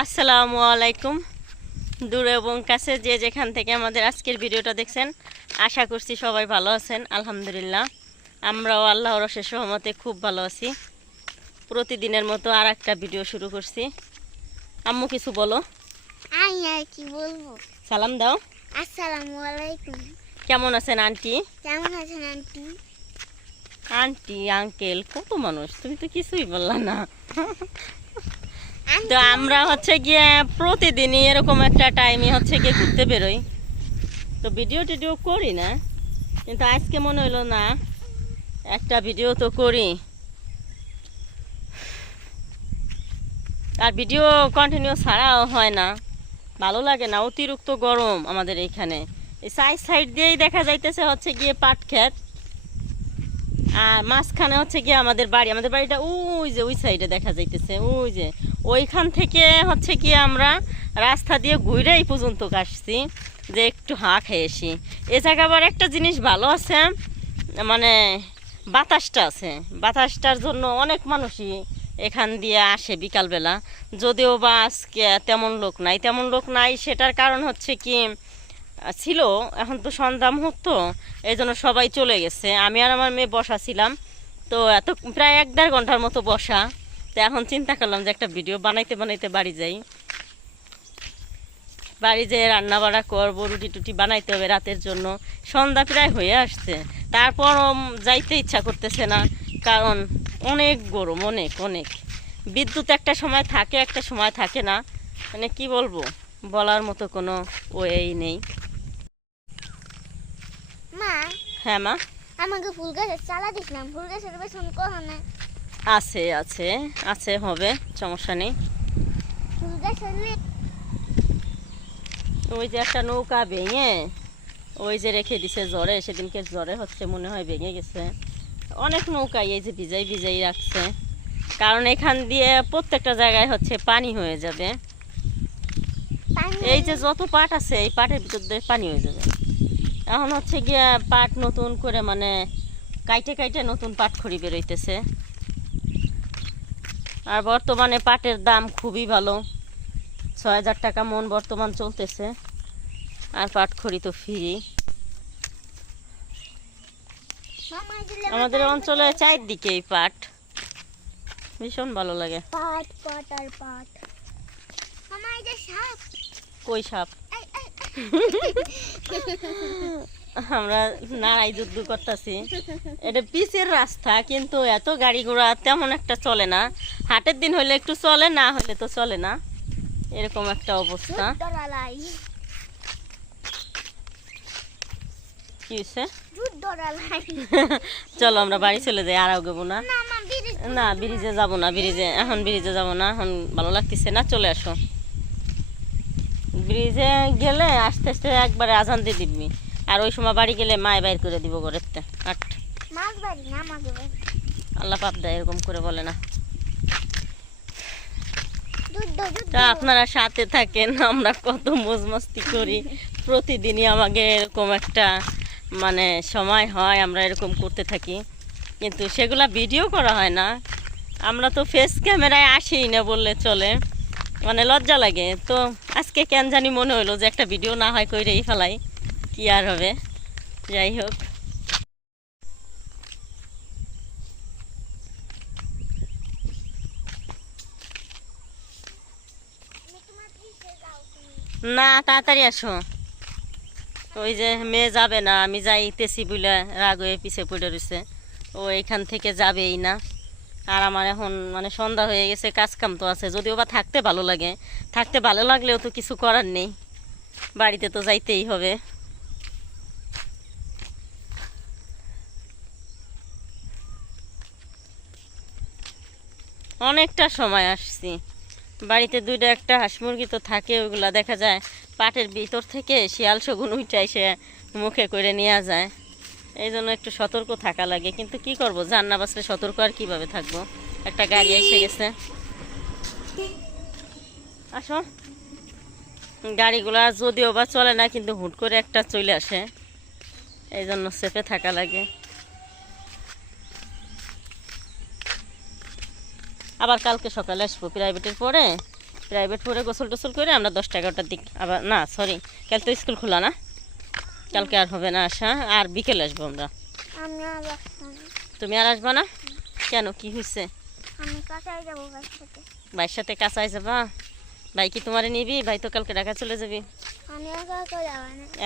আসসালামু আলাইকুম। দূরে এবং কাছে যে যেখান থেকে আমাদের আজকের ভিডিওটা দেখছেন আশা করছি সবাই ভালো আছেন আলহামদুলিল্লাহ। আমরাও আল্লাহর অশেষ সহমতে খুব ভালো আছি। প্রতিদিনের মতো আর একটা ভিডিও শুরু করছি। আম্মু কিছু বলো। আমি আর কি বলব? সালাম দাও। আসসালামু আলাইকুম। কেমন আছেন আন্টি? কেমন আছেন আন্টি? আন্টি আঙ্কেল কত মানুষ? তুমি তো কিছুই বললা না। তো আমরা হচ্ছে গিয়ে প্রতিদিনই এরকম একটা টাইমে হচ্ছে গিয়ে ঘুরতে বেরোই। তো ভিডিও টিডিও করি না, কিন্তু আজকে মনে হলো না, একটা ভিডিও তো করি। আর ভিডিও কন্টিনিউ ছাড়াও হয় না, ভালো লাগে না, অতিরিক্ত গরম আমাদের এইখানে এই সাইড সাইড দিয়েই দেখা যাইতেছে হচ্ছে গিয়ে পাট ক্ষেত আর মাঝখানে হচ্ছে গিয়ে আমাদের বাড়ি, আমাদের বাড়িটা ওই যে, ওই সাইডে দেখা যাইতেছে, ওই যে। ওইখান থেকে হচ্ছে গিয়ে আমরা রাস্তা দিয়ে ঘুরে এই পর্যন্ত আসছি যে একটু হাঁ খেয়েছি এ জায়গা আবার একটা জিনিস ভালো আছে মানে বাতাসটা আছে। বাতাসটার জন্য অনেক মানুষই এখান দিয়ে আসে বিকালবেলা। যদিও বা আজকে তেমন লোক নাই। তেমন লোক নাই সেটার কারণ হচ্ছে কি ছিল, এখন তো সন্ধ্যা মুহূর্ত এই জন্য সবাই চলে গেছে। আমি আর আমার মেয়ে বসা ছিলাম, তো এত প্রায় এক দেড় ঘণ্টার মতো বসা। তো এখন চিন্তা করলাম যে একটা ভিডিও বানাইতে বানাইতে বাড়ি যাই। বাড়ি যেয়ে রান্না বাড়া করব, রুটি টুটি বানাইতে হবে রাতের জন্য। সন্ধ্যা প্রায় হয়ে আসছে। তারপর যাইতে ইচ্ছা করতেছে না, কারণ অনেক গরম, অনেক অনেক। বিদ্যুৎ একটা সময় থাকে, একটা সময় থাকে না। মানে কি বলব? বলার মতো কোনো ওয়েই নেই। মা হ্যাঁ মা। আমাকে ফুল গাছের চালা দিছিলাম ফুল গাছের বেসন কখনো আছে আছে আছে হবে সমস্যা নেই। ফুল গাছের ওই যে একটা নৌকা ভেঙে ওই যে রেখে দিছে জ্বরে সেদিনকে জ্বরে হচ্ছে মনে হয় ভেঙে গেছে। অনেক নৌকাই এই যে ভিজাই ভিজাই রাখছে। কারণ এখান দিয়ে প্রত্যেকটা জায়গায় হচ্ছে পানি হয়ে যাবে। এই যে যত পাট আছে এই পাটের ভিতর দিয়ে পানি হয়ে যাবে। এখন হচ্ছে গিয়া পাট নতুন করে মানে কাইটে কাইটে নতুন পাট খড়ি বেরোইতেছে। আর বর্তমানে পাটের দাম খুবই ভালো। ছয় হাজার টাকা মন বর্তমান চলতেছে। আর পাট খড়ি তো ফ্রি। আমাদের অঞ্চলে চারদিকে এই পাট। ভীষণ ভালো লাগে। পাট পাট আর পাট। সাপ। কই সাপ? আমরা নাড়াই যুদ্ধ করতেছি। এটা পিচের রাস্তা কিন্তু এত গাড়ি ঘোড়া তেমন একটা চলে না। হাটের দিন হলে একটু চলে না হলে তো চলে না। এরকম একটা অবস্থা। কি হয়েছে চলো আমরা বাড়ি চলে যাই আর আগাবো না। না ব্রিজে যাব না ব্রিজে এখন ব্রিজে যাব না এখন ভালো লাগতেছে না চলে আসো। ব্রিজে গেলে আস্তে আস্তে একবারে আজান দিয়ে দিবি। আর ওই সময় বাড়ি গেলে মায় বাইর করে দিব মাছ বাড়ি আল্লাহ পাপ দেয় এরকম করে বলে না। তা আপনারা সাথে থাকেন আমরা কত মোজ মস্তি করি। প্রতিদিনই আমাকে এরকম একটা মানে সময় হয় আমরা এরকম করতে থাকি। কিন্তু সেগুলা ভিডিও করা হয় না। আমরা তো ফেস ক্যামেরায় আসিই না বললে চলে। মানে লজ্জা লাগে। তো আজকে কেন জানি মনে হলো যে একটা ভিডিও না হয় কইরেই ফেলাই। কি আর হবে? যাই হোক। না, তাড়াতাড়ি আসো। ওই যে মেয়ে যাবে না, আমি যাইতেছি বলে রাগ হয়ে পিছে পড়ে রয়েছে ও এখান থেকে যাবেই না। আর আমার এখন মানে সন্ধ্যা হয়ে গেছে কাজ কাম তো আছে, যদিও বা থাকতে ভালো লাগে। থাকতে ভালো লাগলেও তো কিছু করার নেই। বাড়িতে তো যাইতেই হবে। অনেকটা সময় আসছি। বাড়িতে দুইটা একটা হাঁস মুরগি তো থাকে, ওইগুলা দেখা যায়, পাটের ভিতর থেকে শিয়াল শগুন উইটা এসে মুখে করে নেওয়া যায়। এই জন্য একটু সতর্ক থাকা লাগে। কিন্তু কি করব? জান না বাসলে সতর্ক আর কীভাবে থাকব? একটা গাড়ি এসে গেছে। আসো। গাড়িগুলা যদিও বা চলে না, কিন্তু হুট করে একটা চলে আসে। এই জন্য চেপে থাকা লাগে। আবার কালকে সকালে আসব প্রাইভেটের পরে। প্রাইভেট পরে গোসল টোসল করে আমরা দশটা এগারোটার দিক আবার না সরি কাল তো স্কুল খোলা না। কালকে আর হবে না আসা আর বিকেলে আসব আমরা। তুমি আর আসবা না? কেন? কি হয়েছে ভাইয়ের সাথে। কাঁচাই যাবা? ভাই কি তোমারে নিবি? ভাই তো কালকে ঢাকা চলে যাবি।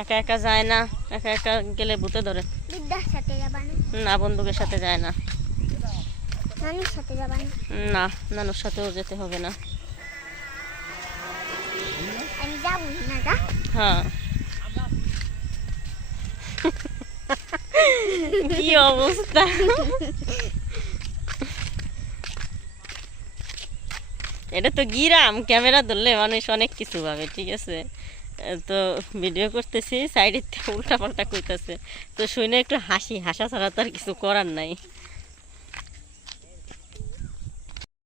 একা একা যায় না। একা একা গেলে ভূতে ধরে। না। বন্ধুকের সাথে যায় না। না। নানুর সাথেও যেতে হবে না। হ্যাঁ। কি অবস্থা? এটা তো গিরাম, ক্যামেরা ধরলে মানুষ অনেক কিছু ভাবে, ঠিক আছে? তো ভিডিও করতেছি, সাইডের থেকে উল্টা পাল্টা করতেছে তো শুনে একটু হাসি, হাসা ছাড়া তো আর কিছু করার নাই।